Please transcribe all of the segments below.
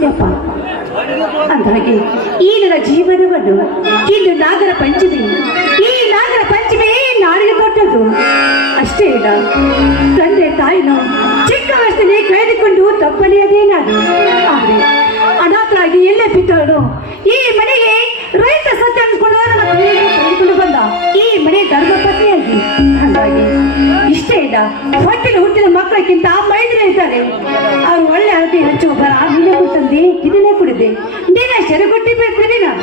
ಬಂದಿದೆಯಪ್ಪ. ಅಂದಾಗೆ ಈ ನನ್ನ ಜೀವನವನ್ನು ಇಂದು ನಾಗರ ಪಂಚಮಿ, ಈ ನಾಗರ ಪಂಚಮಿ ನಾಡಿಗೆ ಕೊಟ್ಟದ್ದು ಅಷ್ಟೇ ಇಲ್ಲ. ತಂದೆ ತಾಯಿನ ಚಿಕ್ಕ ವಯಸ್ಸಲ್ಲಿ ಕಳೆದುಕೊಂಡು ತಪ್ಪಲಿಯದೇ ನಾನು. ಆದರೆ ಅನಾಥರಾಗಿ ಎಲ್ಲೇ ಬಿದ್ದಾಳು ಈ ಮನೆಗೆ ರೈತ ಸತ್ಯ ಅನ್ಸ್ಕೊಂಡು ನನ್ನ ಕಳೆದುಕೊಂಡು ಬಂದ ಈ ಮನೆ ಧರ್ಮಪತ್ನಿಯಾಗಿ. ಹಾಗಾಗಿ ಇಷ್ಟೇ ಇಲ್ಲ, ಹೊಟ್ಟೆಗೆ ಹುಟ್ಟಿದ ಮಕ್ಕಳಕ್ಕಿಂತ ಮೈದ್ರೆ ಇದ್ದಾರೆ. ಅವ್ರು ಒಳ್ಳೆ ಅಳತೆ ಹಚ್ಚುವ ಬರ ನೀನೇ ಕೊಟ್ಟಂದೆ, ಇದನ್ನೇ ಕುಡಿದೆ, ನೀನೇ ಸೆರೆಗೊಟ್ಟಿ ಬಿಡ್ತೀನಿ ನಾನು.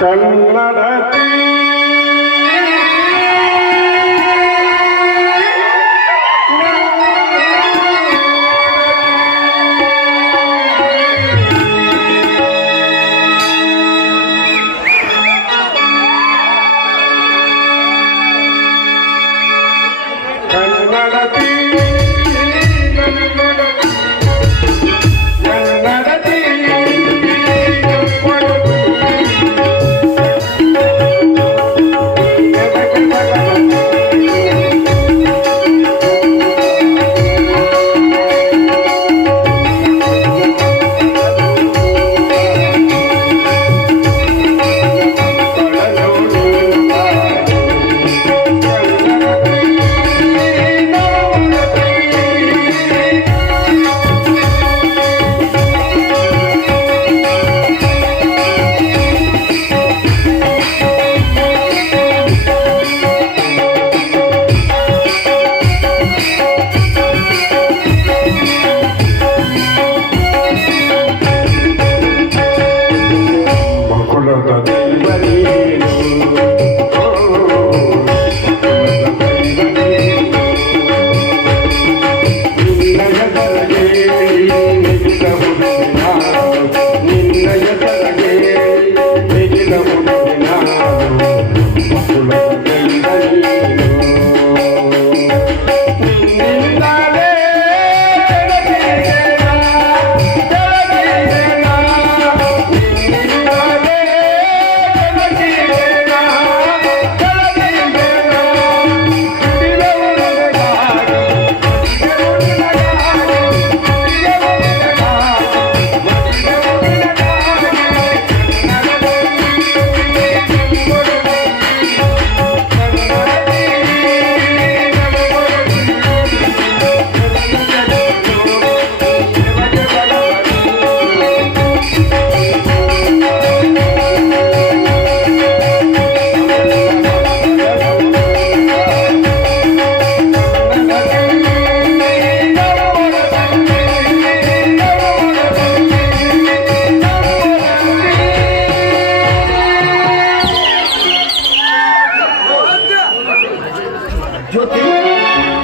ಕನ್ನಡ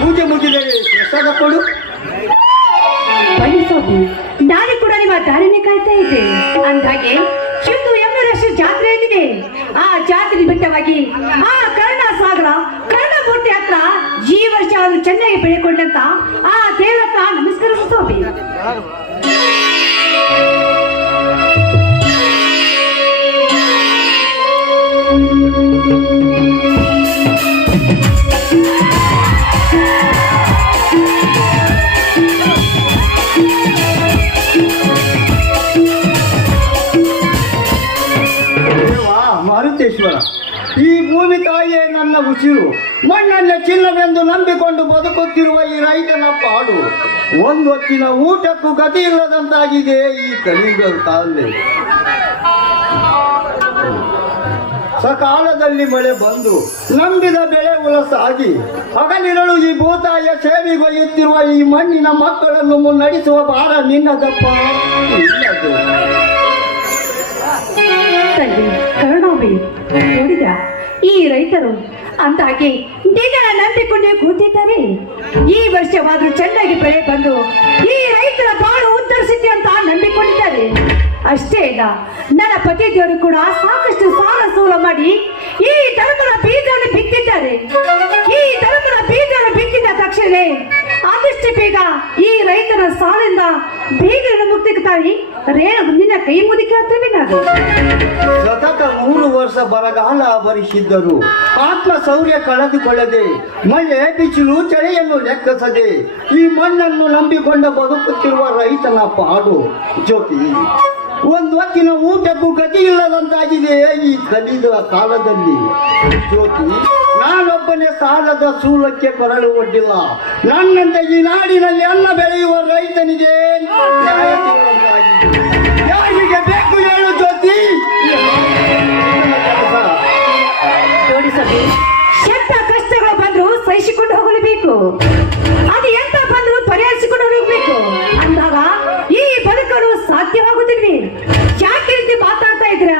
ಪೂಜೆ ಮುಗಿದರೆ ಪ್ರಸಾದ ಕೊಡು. ಬಡಿಸೋದು ನಾನು ಕೂಡ ನಿಮ್ಮ ದಾರಿನೇ ಕಾಯ್ತಾ ಇದ್ದೆ. ಅಂದಾಗೆ ಶಿವದು ಎಂಬರಷ್ಟು ಜಾತ್ರೆ ಏನಿದೆ, ಆ ಜಾತ್ರೆ ಬಿಟ್ಟವಾಗಿ ಆ ಕರ್ಣಸಾಗರ ಕರ್ಣಮೂರ್ತಿ ಹತ್ರ ಈ ವರ್ಷ ಅವರು ಚೆನ್ನಾಗಿ ಬೆಳೆಕೊಂಡಂತ ಆ ದೇವತ ನಮಸ್ಕರಿಸು ಸ್ವಾಮಿ. ಮಾರುತೇಶ್ವರ, ಈ ಭೂಮಿ ತಾಯಿಯೇ ನನ್ನ ಉಸಿರು, ಮಣ್ಣನ್ನೇ ಚಿನ್ನವೆಂದು ನಂಬಿಕೊಂಡು ಬದುಕುತ್ತಿರುವ ಈ ರೈತನ ಪಾಡು ಒಂದು ಹೊತ್ತಿನ ಊಟಕ್ಕೂ ಗತಿ ಇಲ್ಲದಂತಾಗಿದೆ ಈ ಕಲಿಯುಗದ ಕಾಲದಲ್ಲಿ. ಸಕಾಲದಲ್ಲಿ ಮಳೆ ಬಂದು ನಂಬಿದ ಬೆಳೆ ಉಲಸಾಗಿ ಹಗಲಿರಳು ಈ ಭೂತಾಯಿಯ ಸೇವೆಗೊಯ್ಯುತ್ತಿರುವ ಈ ಮಣ್ಣಿನ ಮಕ್ಕಳನ್ನು ಮುನ್ನಡೆಸುವ ಭಾರ ನಿನ್ನದಪ್ಪ ಇಲ್ಲದು. ತಂದೆ ಕರುಣಾಂಬೆ ನೋಡಿದ ಈ ರೈತರು ಅಂದಾಗೆ ನಿನ್ನ ನಂಬಿಕೊಂಡೇ ಕೂತಿದ್ದಾರೆ. ಈ ವರ್ಷವಾದ್ರೂ ಚೆನ್ನಾಗಿ ಬೆಳೆ ಬಂದು ಈ ರೈತರ ಬಾಳು ಉತ್ತರಿಸಿದೆ ಅಂತ ನಂಬಿಕೊಂಡಿದ್ದಾರೆ. ಅಷ್ಟೇ ಇಲ್ಲ, ನನ್ನ ಪತಿ ದೇವರು ಕೂಡ ಸಾಕಷ್ಟು ಸಾಲ ಸೂಲ ಮಾಡಿ ಈ ಧರ್ಮದ ಬೀಜವನ್ನು ಬಿತ್ತಿದ್ದಾರೆ. ಈ ಧರ್ಮದ ಬೀಜವನ್ನು ಬಿತ್ತಿದ ತಕ್ಷಣ ಆದಷ್ಟು ಬೇಗ ಈ ರೈತರ ಸಾಲಿಂದ ಬೇಗ ಮುಕ್ತಿಗೆ ತಾಯಿ ನಿನ್ನ ಕೈ ಮುದಿ ಕೇಳ್ತೇವೆ ನಾನು. ಸತತ 3 ವರ್ಷ ಬರಗಾಲ ಆವರಿಸಿದ್ದರು. ಆತ್ಮ ಶೌರ್ಯ ಕಳೆದುಕೊಳ್ಳದೆ, ಮಳೆ ಬಿಸಿಲು ಚಳಿಯನ್ನು ಲೆಕ್ಕಿಸದೆ ಈ ಮಣ್ಣನ್ನು ನಂಬಿಕೊಂಡ ಬದುಕುತ್ತಿರುವ ರೈತನ ಪಾಡು ಜ್ಯೋತಿ. ಒಂದು ಹೊತ್ತಿನ ಊಟಕ್ಕೂ ಗತಿ ಇಲ್ಲದಂತಾಗಿದೆ ಈ ಕಲಿದ ಕಾಲದಲ್ಲಿ. ಜ್ಯೋತಿ, ನಾನೊಬ್ಬನೇ ಸಾಲದ ಸೂಲಕ್ಕೆ ಕೊರಳು ಒಡ್ಡಿಲ್ಲ. ನನ್ನಂತೆ ಈ ನಾಡಿನಲ್ಲಿ ಅನ್ನ ಬೆಳೆಯುವ ರೈತನಿಗೆ ನ್ಯಾಯ ಸಿಗುವಂತಾಗಿದೆ. ಯಾರಿಗೆ ಬೇಕು ಹೇಳು ಜ್ಯೋತಿ. ಜೋಡಿಸಬೇಕು. ಎಂತ ಕಷ್ಟಗಳು ಬಂದ್ರು ಸಹಿಸಿಕೊಂಡು ಹೋಗಲೇಬೇಕು. ಅದು ಎಂತ ಬಂದ್ರು ಪರಿಹರಿಸಿಕೊಂಡು ಹೋಗಬೇಕು ಅಂದಾಗ ಈ ಬದುಕಲು ಸಾಧ್ಯವಾಗುತ್ತಿಲ್ವಿ. ಯಾಕೆ ರೀತಿ ಮಾತಾಡ್ತಾ ಇದ್ರ?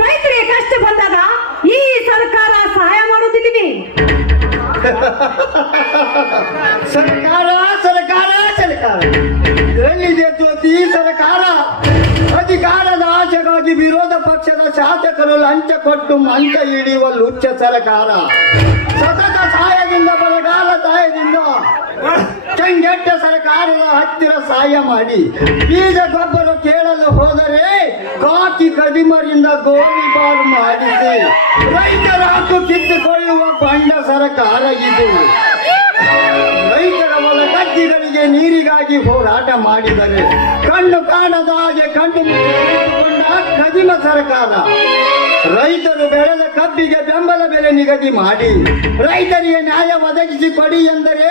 ರೈತರಿಗೆ ಕಷ್ಟ ಬಂದಾಗ ಈ ಸರ್ಕಾರ ಸಹಾಯ ಮಾಡುತ್ತಿಲ್ವಿ. ಸರ್ಕಾರ ಸರ್ಕಾರ ಸರ್ಕಾರ ಎಲ್ಲಿದೆ ಜ್ಯೋತಿ ಸರ್ಕಾರ? ಅಧಿಕಾರದ ಆಶೆಗಾಗಿ ವಿರೋಧ ಪಕ್ಷದ ಶಾಸಕರು ಲಂಚ ಕೊಟ್ಟು ಮಂಚ ಹಿಡಿಯುವ ಲುಚ್ಚ ಸರ್ಕಾರ. ಸತತ ಸಹಾಯದಿಂದ ಬರಗಾಲ ಸಹಾಯದಿಂದ ಕೆಂಗೆಟ್ಟ ಸರ್ಕಾರದ ಹತ್ತಿರ ಸಹಾಯ ಮಾಡಿ ಬೀಜ ಗೊಬ್ಬರ ಕೇಳಲು ಹೋದರೆ ಕಾಕಿ ಕದಿಮರಿಂದ ಗೋಲಿಬಾರು ಮಾಡಿಸಿ ರೈತರ ಹಕ್ಕು ಕಿತ್ತುಕೊಳ್ಳುವ ಬಂಡ ಸರ್ಕಾರ ಇದು. ರೈತರ ಹೊಲ ಗದ್ದೆಗಳಿಗೆ ನೀರಿಗಾಗಿ ಹೋರಾಟ ಮಾಡಿದರೆ ಕಣ್ಣು ಕಾಣದ ಹಾಗೆ ಕಣ್ಣು ಮುಚ್ಚಿಕೊಂಡ ಕದಿಮ ಸರ್ಕಾರ. ರೈತರು ಬೆಳೆದ ಕಬ್ಬಿಗೆ ಬೆಂಬಲ ಬೆಲೆ ನಿಗದಿ ಮಾಡಿ ರೈತರಿಗೆ ನ್ಯಾಯ ಒದಗಿಸಿ ಕೊಡಿ ಎಂದರೆ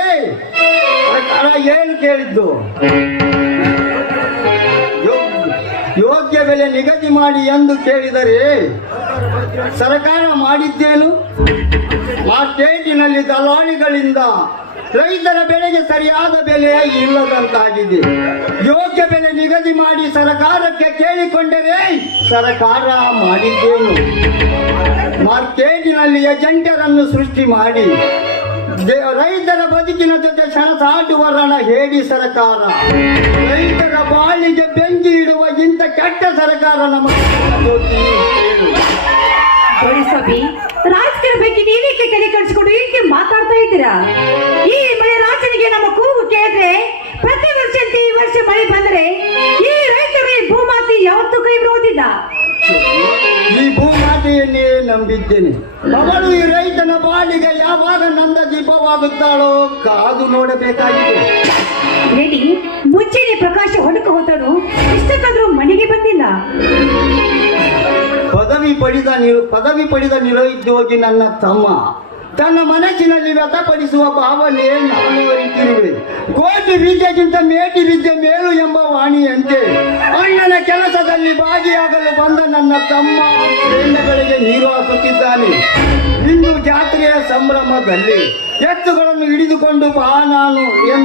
ಸರ್ಕಾರ ಏನು ಕೇಳಿದ್ದು? ಯೋಗ್ಯ ಬೆಲೆ ನಿಗದಿ ಮಾಡಿ ಎಂದು ಕೇಳಿದರೆ ಸರ್ಕಾರ ಮಾಡಿದ್ದೇನು? ಮಾರ್ಕೆಟಿನಲ್ಲಿ ದಲಾಳಿಗಳಿಂದ ರೈತರ ಬೆಳೆಗೆ ಸರಿಯಾದ ಬೆಲೆ ಇಲ್ಲದಂತಾಗಿದೆ. ಯೋಗ್ಯ ಬೆಲೆ ನಿಗದಿ ಮಾಡಿ ಸರ್ಕಾರಕ್ಕೆ ಕೇಳಿಕೊಂಡರೆ ಸರ್ಕಾರ ಮಾಡಿದ್ದೇನು? ಮಾರ್ಕೆಟಿನಲ್ಲಿ ಏಜೆಂಟರನ್ನು ಸೃಷ್ಟಿ ಮಾಡಿ ರೈತರ ಬದುಕಿನ ಜೊತೆ ಸಣಸಾಡುವ ರಣ ಹೇಳಿ ಸರ್ಕಾರ. ರೈತರ ಬಾಳಿಗೆ ಬೆಂಕಿ ಇಡುವ ಇಂಥ ಕೆಟ್ಟ ಸರ್ಕಾರ ನಮ್ಮ ಹೇಳು. ಜೋಡಿಸಬಿ, ರಾಜಕೀಯ ಬಗ್ಗೆ ನೀವೇಕೆ ತಲೆ ಕಡಿಸಿಕೊಂಡು ಹೀಗೆ ಮಾತಾಡ್ತಾ ಇದ್ದೀರಾ? ಈ ಮಳೆ ರಾಜನಿಗೆ ನಮ್ಮ ಕೂಗು ಕೇಳಿದ್ರೆ ಪ್ರತಿ ವರ್ಷಂತೆ ಈ ವರ್ಷ ಮಳೆ ಬಂದ್ರೆ ಈ ರೈತರು ಈ ಭೂಮಾತಿ ಯಾವತ್ತೂ ಕೈ ಬಿಡುವುದಿಲ್ಲ. ಈ ಭೂಮಾತೆಯನ್ನೇ ನಂಬಿದ್ದೇನೆ. ಅವಳು ಈ ರೈತನ ಬಾಳಿಗೆ ಯಾವಾಗ ನಂದ ದೀಪವಾಗುತ್ತಾಳೋ ಕಾದು ನೋಡಬೇಕಾಗಿದೆ. ಹೇಳಿ, ಮುಂಚೆನೆ ಪ್ರಕಾಶ ಹೊಡಕ ಹೋದನು, ಇಷ್ಟಕ್ಕಾದ್ರೂ ಮನೆಗೆ ಬಂದಿಲ್ಲ. ಪದವಿ ಪಡೆದ ನಿರುದ್ಯೋಗಿ ನನ್ನ ತಮ್ಮ ತನ್ನ ಮನಸ್ಸಿನಲ್ಲಿ ವ್ಯಥಪಡಿಸುವ ಭಾವನೆ ನಾನು ಅರಿತಿರುವೆ. ಕೋಟಿ ವಿದ್ಯೆಗಿಂತ ಮೇಟಿ ವಿದ್ಯೆ ಮೇಲು ಎಂಬ ವಾಣಿಯಂತೆ ಅಣ್ಣನ ಕೆಲಸದಲ್ಲಿ ಭಾಗಿಯಾಗಲು ಬಂದ ನನ್ನ ತಮ್ಮ ಪ್ರೇಮಗಳಿಗೆ ನೀರು ಹಾಕುತ್ತಿದ್ದಾನೆ. ಇಂದು ಜಾತ್ರೆಯ ಸಂಭ್ರಮದಲ್ಲಿ ಎತ್ತುಗಳನ್ನು ಹಿಡಿದುಕೊಂಡು ಬಾ ನಾನು ಎಂದು